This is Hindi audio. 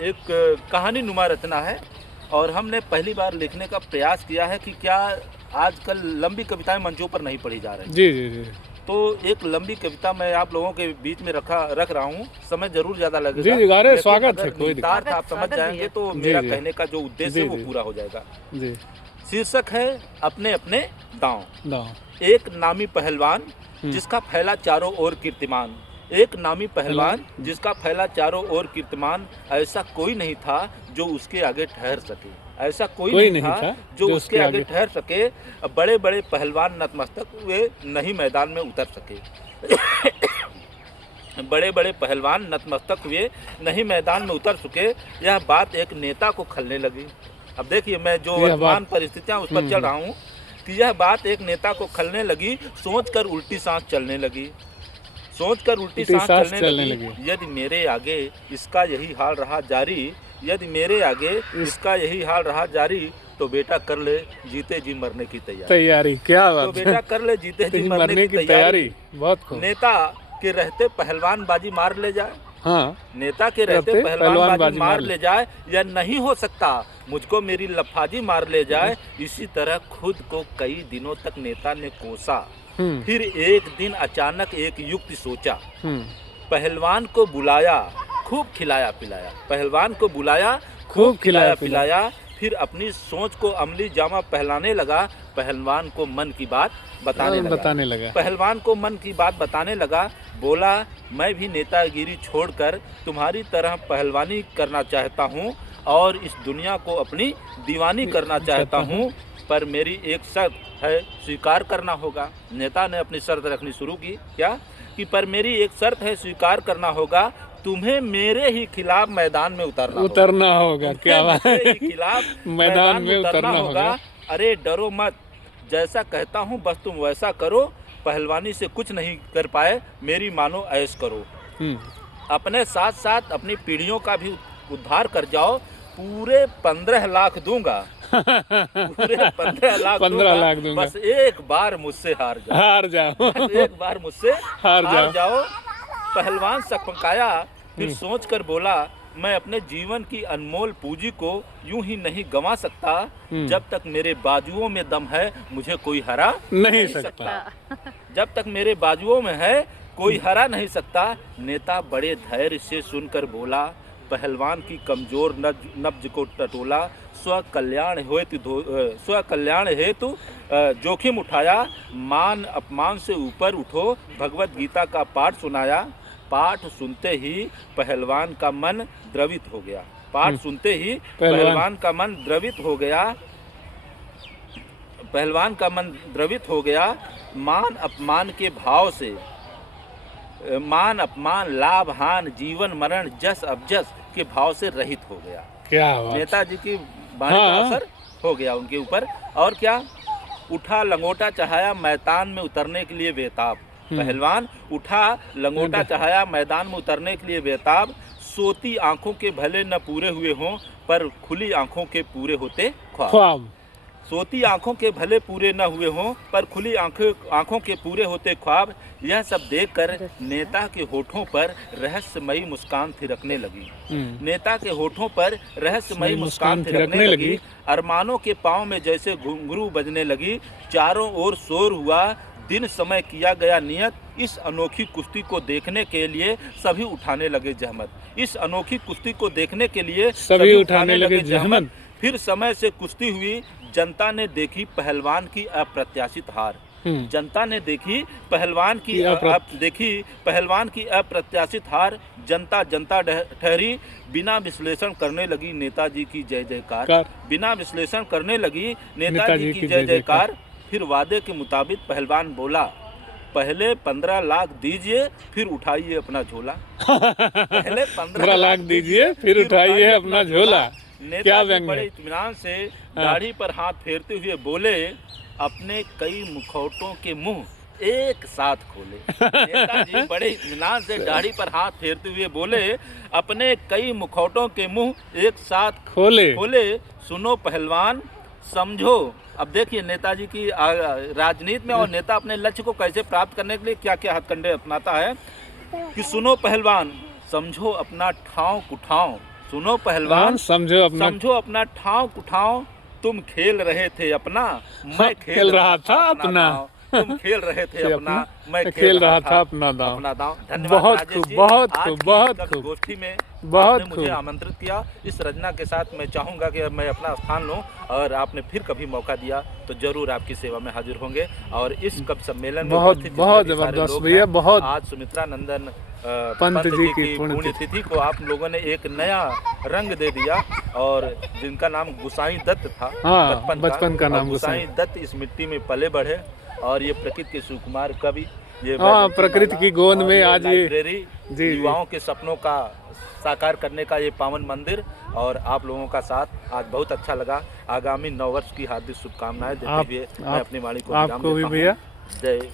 एक कहानी नुमा रचना है और हमने पहली बार लिखने का प्रयास किया है कि क्या आजकल लंबी कविताएं मंचों पर नहीं पढ़ी जा रही। जी जी जी तो एक लंबी कविता मैं आप लोगों के बीच में रख रहा हूँ। समय जरूर ज़्यादा लगेगा। जी जी अरे लेकिन स्वागत है, अगर कोई निहितार्थ आप समझ जाएंगे तो जी, मेरा जी। कहने का जो उद्देश्य है जी, वो जी। पूरा हो जाएगा। जी शीर्षक है अपने अपने दांव। दांव। एक नामी पहलवान जिसका फैला चारों ओर कीर्तिमान। एक नामी पहलवान जिसका फैला चारों ओर कीर्तिमान। ऐसा कोई नहीं था जो उसके आगे ठहर सके। ऐसा कोई नहीं था जो उसके आगे ठहर सके। बड़े बड़े पहलवान नतमस्तक हुए नहीं मैदान में उतर सके। बड़े बड़े पहलवान नतमस्तक हुए नहीं मैदान में उतर सके। यह बात एक नेता को खलने लगी। अब देखिए मैं जो वर्तमान परिस्थितियां उस पर चल रहा हूँ कि यह बात एक नेता को खलने लगी। सोचकर उल्टी सांस चलने लगी। सोचकर उल्टी सांस चलने लगी। यदि मेरे आगे इसका यही हाल रहा जारी, यदि मेरे आगे इसका यही हाल रहा जारी, तो बेटा कर ले जीते जी मरने की तैयारी। क्या बात तो बेटा कर ले जीते जी मरने की तैयारी। बहुत खूब। नेता के रहते पहलवान बाजी मार ले जाए। हाँ, नेता के रहते पहलवान बाजी मार ले जाए। यह नहीं हो सकता मुझको मेरी लफाजी मार ले जाए। इसी तरह खुद को कई दिनों तक नेता ने कोसा। फिर एक दिन अचानक एक युक्ति सोचा। पहलवान को बुलाया, खूब खिलाया पिलाया। पहलवान को बुलाया, खूब खिलाया पिलाया। फिर अपनी सोच को अमली जामा पहनाने लगा। पहलवान को मन की बात बताने लगा। पहलवान को मन की बात बताने लगा। बोला मैं भी नेतागिरी छोड़कर तुम्हारी तरह पहलवानी करना चाहता हूँ और इस दुनिया को अपनी दीवानी करना चाहता हूँ, पर मेरी एक शर्त है स्वीकार करना होगा। नेता ने अपनी शर्त रखनी शुरू की। क्या कि पर मेरी एक शर्त है स्वीकार करना होगा। तुम्हें मेरे ही खिलाफ मैदान में उतरना होगा। क्या बात है, खिलाफ मैदान में उतरना होगा। अरे डरो मत, जैसा कहता हूँ बस तुम वैसा करो। पहलवानी से कुछ नहीं कर पाए मेरी मानो ऐश करो। अपने साथ साथ अपनी पीढ़ियों का भी उद्धार कर जाओ। पूरे 15 लाख दूंगा। पूरे 15 लाख दूंगा। बस एक बार मुझसे हार जाओ। एक बार मुझसे हार जाओ। पहलवान सकपकाया। फिर सोचकर बोला मैं अपने जीवन की अनमोल पूंजी को यूं ही नहीं गंवा सकता। जब तक मेरे बाजुओं में दम है मुझे कोई हरा नहीं सकता। जब तक मेरे बाजुओं में है कोई हरा नहीं सकता। नेता बड़े धैर्य से सुनकर बोला। पहलवान की कमजोर नब्ज को टटोला। स्वकल्याण हेतु जोखिम उठाया। मान अपमान से ऊपर उठो भगवत गीता का पाठ सुनाया। पाठ सुनते ही पहलवान का मन द्रवित हो गया। पाठ सुनते ही पहलवान का मन द्रवित हो गया। पहलवान का मन द्रवित हो गया। मान अपमान के भाव से, मान अपमान लाभ हान जीवन मरण जस अबजस के भाव से रहित हो गया। क्या बात। नेताजी की वाणी का असर हो गया उनके ऊपर। और क्या, उठा लंगोटा चढ़ाया मैदान में उतरने के लिए बेताब। पहलवान उठा लंगोटा चढ़ाया मैदान में उतरने के लिए बेताब। सोती आंखों के भले न पूरे हुए हों पर खुली आंखों के पूरे होते ख्वाब। सोती आंखों के भले पूरे न हुए हों पर खुली आंखों के पूरे होते ख्वाब। यह सब देखकर नेता के होठों पर रहस्यमयी मुस्कान थिरकने लगी। नेता के होठों पर रहस्यमयी मुस्कान थिरकने लगी। अरमानों के पांव में जैसे घुंघरू बजने लगी। चारों ओर शोर हुआ। दिन समय किया गया नियत। इस अनोखी कुश्ती को देखने के लिए सभी उठाने लगे जहमत। इस अनोखी कुश्ती को देखने के लिए सभी उठाने लगे जहमत। फिर समय से कुश्ती हुई। जनता ने देखी पहलवान की अप्रत्याशित हार। जनता ने देखी पहलवान की अप्रत्याशित हार। जनता ठहरी बिना विश्लेषण करने लगी नेताजी की जय जयकार। बिना विश्लेषण करने लगी नेताजी की जय जयकार। फिर वादे के मुताबिक पहलवान बोला पहले 15 लाख दीजिए फिर उठाइए अपना झोला। पहले 15 लाख दीजिए फिर उठाइए अपना झोला। नेताजी बड़े इत्मीनान से दाढ़ी पर हाथ फेरते हुए बोले अपने कई मुखौटों के मुंह एक साथ खोले। नेताजी बड़े इत्मीनान से दाढ़ी पर हाथ फेरते हुए बोले अपने कई मुखौटों के मुंह एक साथ खोले। सुनो पहलवान समझो। अब देखिए नेताजी की राजनीति में और नेता अपने लक्ष्य को कैसे प्राप्त करने के लिए क्या क्या हथकंडे अपनाता है कि सुनो पहलवान समझो अपना ठाव कुठाव सुनो पहलवान, समझो अपना, समझो अपना ठाव कुठाव, तुम खेल रहे थे अपना, मैं खेल रहा था अपना। दांव। तुम खेल रहे थे अपना, मैं खेल रहा था अपना दांव। अपना दांव। धन्यवाद बहुत राजेश खूब, जी। बहुत आज खूब, की बहुत कवि खूब, गोष्ठी में बहुत आपने मुझे खूब। आमंत्रित किया। इस रचना के साथ मैं चाहूँगा कि मैं अपना स्थान लूँ, और आपने फिर कभी मौका दिया तो जरूर आपकी सेवा में हाजिर होंगे। और इस कवि सम्मेलन में बहुत उपस्थित बहुत जितने भी सारे जबरदस्त लोग भैया, हैं, बहुत। आज सुमित्रा नंदन पंत पंत जी जी की की पुण्यतिथि। पुण्यतिथि को आप लोगों ने एक नया रंग दे दिया, और जिनका नाम गुसाई दत्त था, हाँ, बचपन का और नाम गुसाई दत्त इस मिट्टी में पले बढ़े, और ये प्रकृति के सुकुमार कवि, ये हाँ, वैजयंती प्रकृति माला, की गोद और में आज ये लाइब्रेरी, जी। युवाओं के सपनों का साकार करने का ये पावन मंदिर, और आप लोगों का साथ आज बहुत अच्छा लगा। आगामी नववर्ष की हार्दिक शुभकामनाएं देते हुए मैं अपनी वाणी को विराम आपको भी देता हूं। भैया। जय